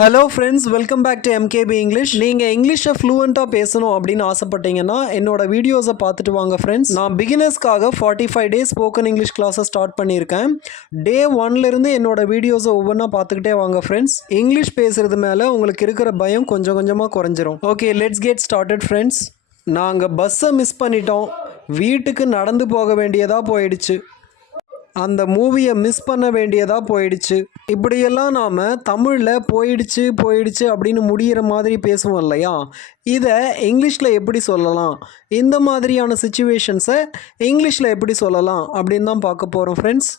Hello friends, welcome back to MKB English. நீங்கள் இங்கிலீஷை ஃப்ளூவெண்ட்டாக பேசணும் அப்படின்னு ஆசைப்பட்டீங்கன்னா என்னோட வீடியோஸை பார்த்துட்டு வாங்க ஃப்ரெண்ட்ஸ். நான் பிகினர்ஸ்க்காக 45 டேஸ் ஸ்போக்கன் இங்கிலீஷ் கிளாஸை ஸ்டார்ட் பண்ணியிருக்கேன். டே 1லேருந்து என்னோட வீடியோஸை ஒவ்வொன்றா பார்த்துக்கிட்டே வாங்க ஃப்ரெண்ட்ஸ். இங்கிலீஷ் பேசுகிறது மேலே உங்களுக்கு இருக்கிற பயம் கொஞ்சம் கொஞ்சமாக குறைஞ்சிரும். Okay, let's get started friends. நாங்கள் பஸ்ஸை மிஸ் பண்ணிட்டோம். வீட்டுக்கு நடந்து போக வேண்டியதாக போயிடுச்சு. அந்த மூவியை மிஸ் பண்ண வேண்டியதாக போயிடுச்சு. இப்படியெல்லாம் நாம் தமிழில் போயிடுச்சு அப்படின்னு முடிகிற மாதிரி பேசுவோம் இல்லையா? இதை இங்கிலீஷில் எப்படி சொல்லலாம், இந்த மாதிரியான சிச்சுவேஷன்ஸை இங்கிலீஷில் எப்படி சொல்லலாம் அப்படின்னு தான் பார்க்க போகிறோம் ஃப்ரெண்ட்ஸ்.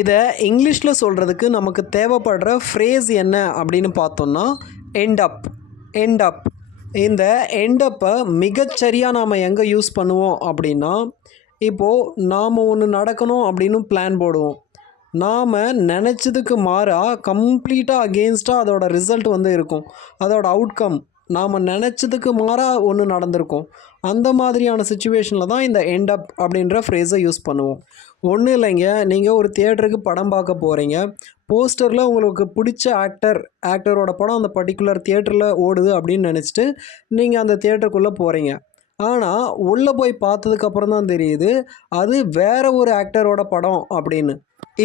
இதை இங்கிலீஷில் சொல்கிறதுக்கு நமக்கு தேவைப்படுற ஃப்ரேஸ் என்ன அப்படின்னு பார்த்தோன்னா எண்ட் அப். இந்த எண்டப்பை மிகச்சரியாக நாம் எங்கே யூஸ் பண்ணுவோம் அப்படின்னா, இப்போது நாம் ஒன்று நடக்கணும் அப்படின்னு பிளான் போடுவோம். நாம் நினச்சதுக்கு மாறாக கம்ப்ளீட்டாக அகெயின்ஸ்டாக அதோட ரிசல்ட் இருக்கும். அதோட அவுட்கம் நாம் நினச்சதுக்கு மாறாக ஒன்று நடந்திருக்கும். அந்த மாதிரியான சுச்சுவேஷனில் தான் இந்த எண்ட் அப் அப்படின்ற ஃப்ரேஸை யூஸ் பண்ணுவோம். ஒன்றும் இல்லைங்க, நீங்கள் ஒரு தியேட்டருக்கு படம் பார்க்க போகிறீங்க. போஸ்டரில் உங்களுக்கு பிடிச்ச ஆக்டரோட படம் அந்த பர்டிகுலர் தியேட்டரில் ஓடுது அப்படின்னு நினச்சிட்டு நீங்கள் அந்த தியேட்டருக்குள்ளே போகிறீங்க. ஆனால் உள்ளே போய் பார்த்ததுக்கப்புறம் தான் தெரியுது அது வேறு ஒரு ஆக்டரோட படம் அப்படின்னு.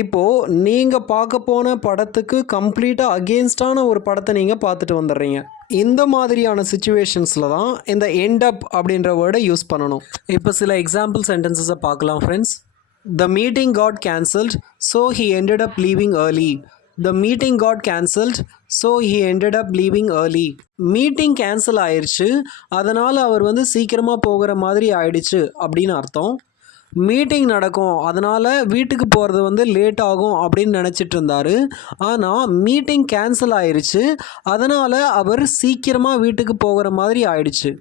இப்போது நீங்கள் பார்க்க போன படத்துக்கு கம்ப்ளீட்டாக அகெயின்ஸ்டான ஒரு படத்தை நீங்கள் பார்த்துட்டு வந்துடுறீங்க. இந்த மாதிரியான சுச்சுவேஷன்ஸில் தான் இந்த எண்ட் அப் அப்படின்ற வேர்டை யூஸ் பண்ணணும். இப்போ சில எக்ஸாம்பிள் சென்டென்சஸை பார்க்கலாம் friends. The meeting got cancelled, so he ended up leaving early. The meeting got cancelled, so he ended up leaving early. Meeting cancel ஆயிடுச்சு, அதனால் அவர் சீக்கிரமாக போகிற மாதிரி ஆயிடுச்சு அப்படின்னு அர்த்தம். மீட்டிங் நடக்கும், அதனால் வீட்டுக்கு போகிறது லேட் ஆகும் அப்படின்னு நினச்சிட்டு இருந்தார். ஆனால் மீட்டிங் கேன்சல் ஆயிடுச்சு, அதனால் அவர் சீக்கிரமாக வீட்டுக்கு போகிற மாதிரி ஆயிடுச்சு.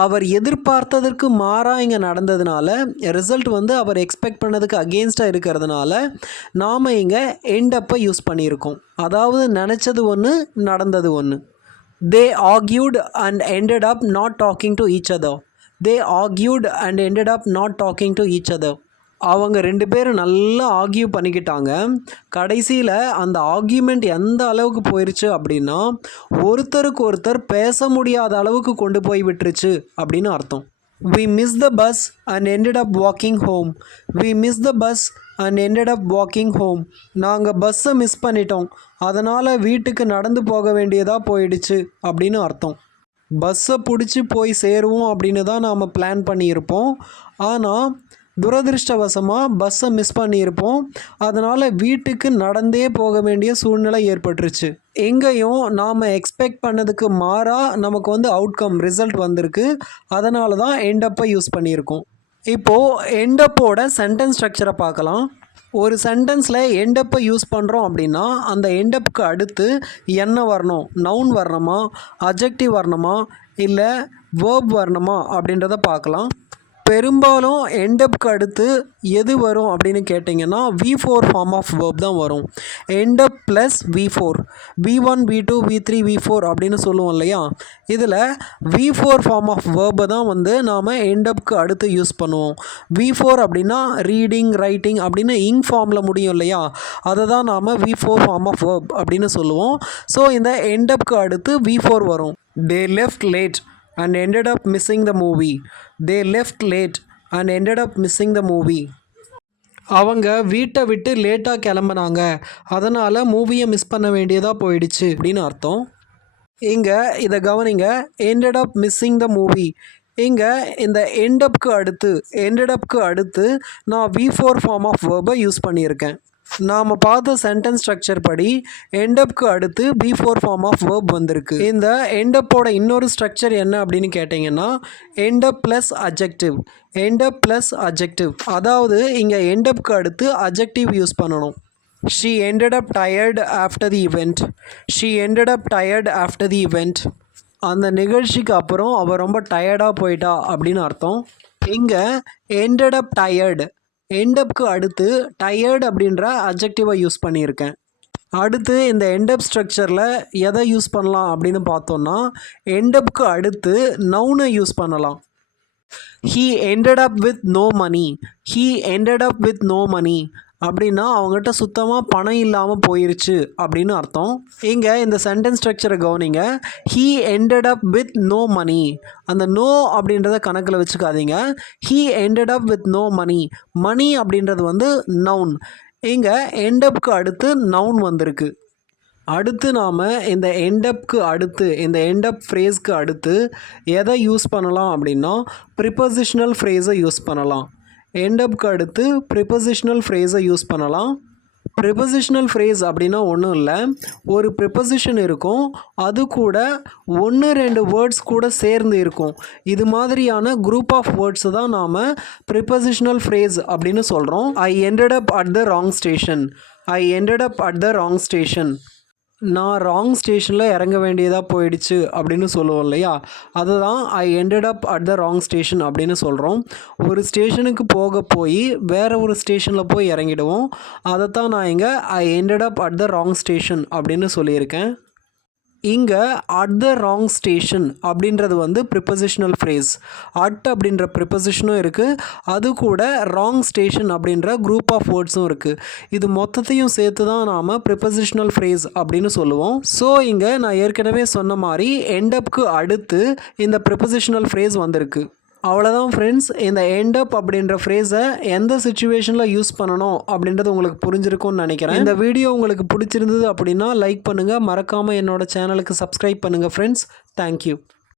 அவர் எதிர்பார்த்ததற்கு மாறாக இங்கே நடந்ததுனால ரிசல்ட் அவர் எக்ஸ்பெக்ட் பண்ணதுக்கு அகெயின்ஸ்டாக இருக்கிறதுனால நாம் இங்கே எண்ட் அப்பை யூஸ் பண்ணியிருக்கோம். அதாவது நினச்சது ஒன்று, நடந்தது ஒன்று. They argued and ended up not talking to each other. They argued and ended up not talking to each other. அவங்க ரெண்டு பேரும் நல்லா ஆர்கியூ பண்ணிக்கிட்டாங்க. கடைசியில் அந்த ஆர்கியூமெண்ட் எந்த அளவுக்கு போயிடுச்சு அப்படின்னா ஒருத்தருக்கு ஒருத்தர் பேச முடியாத அளவுக்கு கொண்டு போய் விட்டுருச்சு அப்படின்னு அர்த்தம். We missed the bus and ended up walking home. We missed the bus and ended up walking home. நாங்கள் பஸ்ஸை மிஸ் பண்ணிட்டோம், அதனால் வீட்டுக்கு நடந்து போக வேண்டியதாக போயிடுச்சு அப்படின்னு அர்த்தம். பஸ்ஸை பிடிச்சி போய் சேருவோம் அப்படின்னு தான் நாம் பிளான் பண்ணியிருப்போம். ஆனால் துரதிருஷ்டவசமாக பஸ்ஸை மிஸ் பண்ணியிருப்போம். அதனால் வீட்டுக்கு நடந்தே போக வேண்டிய சூழ்நிலை ஏற்பட்டுருச்சு. எங்கேயும் நாம் எக்ஸ்பெக்ட் பண்ணதுக்கு மாறாக நமக்கு அவுட்கம் ரிசல்ட் வந்திருக்கு. அதனால தான் எண்டப்பை யூஸ் பண்ணியிருக்கோம். இப்போது எண்டப்போட சென்டென்ஸ் ஸ்ட்ரக்சரை பார்க்கலாம். ஒரு சென்டென்ஸில் எண்டப்பை யூஸ் பண்ணுறோம் அப்படின்னா அந்த எண்டப்புக்கு அடுத்து என்ன வரணும்? நவுன் வரணுமா, அட்ஜெக்டிவ் வரணுமா, இல்லை வேர்ப் வரணுமா அப்படின்றத பார்க்கலாம். பெரும்பாலும் எண்டப்புக்கு அடுத்து எது வரும் அப்படின்னு கேட்டிங்கன்னா V4 ஃபார்ம் ஆஃப் வேர்ப் தான் வரும். End up plus V4, V1 V2 V3 V4 அப்படின்னு சொல்லுவோம் இல்லையா? இதில் V4 ஃபார்ம் ஆஃப் வேர்பை தான் நாம் எண்டப்புக்கு அடுத்து யூஸ் பண்ணுவோம். V4 அப்படின்னா ரீடிங், ரைட்டிங் அப்படின்னு இங் ஃபார்மில் முடியும் இல்லையா? அதை தான் நாம் V4 ஃபார்ம் ஆஃப் வேர்ப் அப்படின்னு சொல்லுவோம். ஸோ இந்த எண்டப்புக்கு அடுத்து V4 வரும். They left late and ended up missing the movie. They left late and ended up missing the movie. அவங்க வீட்டை விட்டு லேட்டாக கிளம்புனாங்க, அதனால் மூவியை மிஸ் பண்ண வேண்டியதாக போயிடுச்சு அப்படின்னு அர்த்தம். இங்கே இதை கவனிங்க, ended up missing the movie. இங்கே இந்த எண்டப்புக்கு அடுத்து நான் V4 ஃபார்ம் ஆஃப் வேர்பை யூஸ் பண்ணியிருக்கேன். நாம் பார்த்த சென்டென்ஸ் ஸ்ட்ரக்சர் படி எண்டப்புக்கு அடுத்து V4 ஃபார்ம் ஆஃப் வேர்ப் வந்திருக்கு. இந்த எண்டப்போட இன்னொரு ஸ்ட்ரக்சர் என்ன அப்படின்னு கேட்டிங்கன்னா எண்டப் ப்ளஸ் அட்ஜெக்டிவ். அதாவது இங்கே எண்டப்புக்கு அடுத்து அட்ஜெக்டிவ் யூஸ் பண்ணணும். She ended up tired after the event. அந்த நிகழ்ச்சிக்கு அப்புறம் அவள் ரொம்ப டயர்டாக போயிட்டா அப்படின்னு அர்த்தம். இங்கே ended up tired, எண்டப்புக்கு அடுத்து டயர்டு அப்படின்ற அட்ஜெக்டிவை யூஸ் பண்ணியிருக்கேன். அடுத்து இந்த எண்டப் ஸ்ட்ரக்சரில் எதை யூஸ் பண்ணலாம் அப்படின்னு பார்த்தோன்னா எண்டப்புக்கு அடுத்து நவுனை யூஸ் பண்ணலாம். He ended up with no money. அப்படின்னா அவங்ககிட்ட சுத்தமாக பணம் இல்லாமல் போயிருச்சு அப்படின்னு அர்த்தம். இங்கே இந்த சென்டென்ஸ் ஸ்ட்ரக்சரை கவனிங்க. He ended up with no money. அந்த நோ அப்படின்றத கணக்கில் வச்சுக்காதீங்க. He ended up with no money. மணி அப்படின்றது வந்து நவுன். இங்கே end upக்கு அடுத்து நவுன் வந்திருக்கு. அடுத்து நாம் இந்த எண்டப்க்கு அடுத்து இந்த எண்டப் ஃப்ரேஸ்க்கு அடுத்து எதை யூஸ் பண்ணலாம் அப்படின்னா ப்ரிப்போசிஷனல் ஃப்ரேஸை யூஸ் பண்ணலாம். எண்டப்க்கு அடுத்து ப்ரிப்போசிஷனல் ஃப்ரேஸை யூஸ் பண்ணலாம். ப்ரிப்போசிஷனல் ஃப்ரேஸ் அப்படின்னா ஒன்றும் இல்லை, ஒரு ப்ரிப்போசிஷன் இருக்கும், அது கூட 1-2 வேர்ட்ஸ் கூட சேர்ந்து இருக்கும். இது மாதிரியான குரூப் ஆஃப் வேர்ட்ஸை தான் நாம் ப்ரிப்போசிஷனல் ஃப்ரேஸ் அப்படின்னு சொல்கிறோம். ஐ ended up at the wrong station. I ended up at the wrong station. நான் ராங் ஸ்டேஷனில் இறங்க வேண்டியதாக போயிடுச்சு அப்படின்னு சொல்லுவோம் இல்லையா, அதுதான் ஐ ended up at the wrong station அப்படின்னு சொல்கிறோம். ஒரு ஸ்டேஷனுக்கு போய் வேறு ஒரு ஸ்டேஷனில் போய் இறங்கிடுவோம். அதைத்தான் நான் இங்கே ஐ ended up at the wrong station அப்படின்னு சொல்லியிருக்கேன். இங்கே அட் த ராங் ஸ்டேஷன் அப்படின்றது வந்து ப்ரிப்போசிஷனல் ஃப்ரேஸ். அட் அப்படின்ற ப்ரிப்போசிஷனும் இருக்குது, அது கூட ராங் ஸ்டேஷன் அப்படின்ற குரூப் ஆஃப் வேர்ட்ஸும் இருக்குது. இது மொத்தத்தையும் சேர்த்து தான் நாம் ப்ரிப்போசிஷனல் ஃப்ரேஸ் அப்படின்னு சொல்லுவோம். ஸோ இங்கே நான் ஏற்கனவே சொன்ன மாதிரி எண்டப்க்கு அடுத்து இந்த ப்ரிப்போசிஷனல் ஃப்ரேஸ் வந்திருக்கு. அவ்வளோதான் ஃப்ரெண்ட்ஸ். இந்த எண்டப் அப்படின்ற ஃப்ரேஸை எந்த சுச்சுவேஷனில் யூஸ் பண்ணணும் அப்படின்றது உங்களுக்கு புரிஞ்சிருக்கும்னு நினைக்கிறேன். இந்த வீடியோ உங்களுக்கு பிடிச்சிருந்தது அப்படின்னா லைக் பண்ணுங்கள், மறக்காமல் என்னோட சேனலுக்கு சப்ஸ்கிரைப் பண்ணுங்கள் ஃப்ரெண்ட்ஸ். தேங்க்யூ.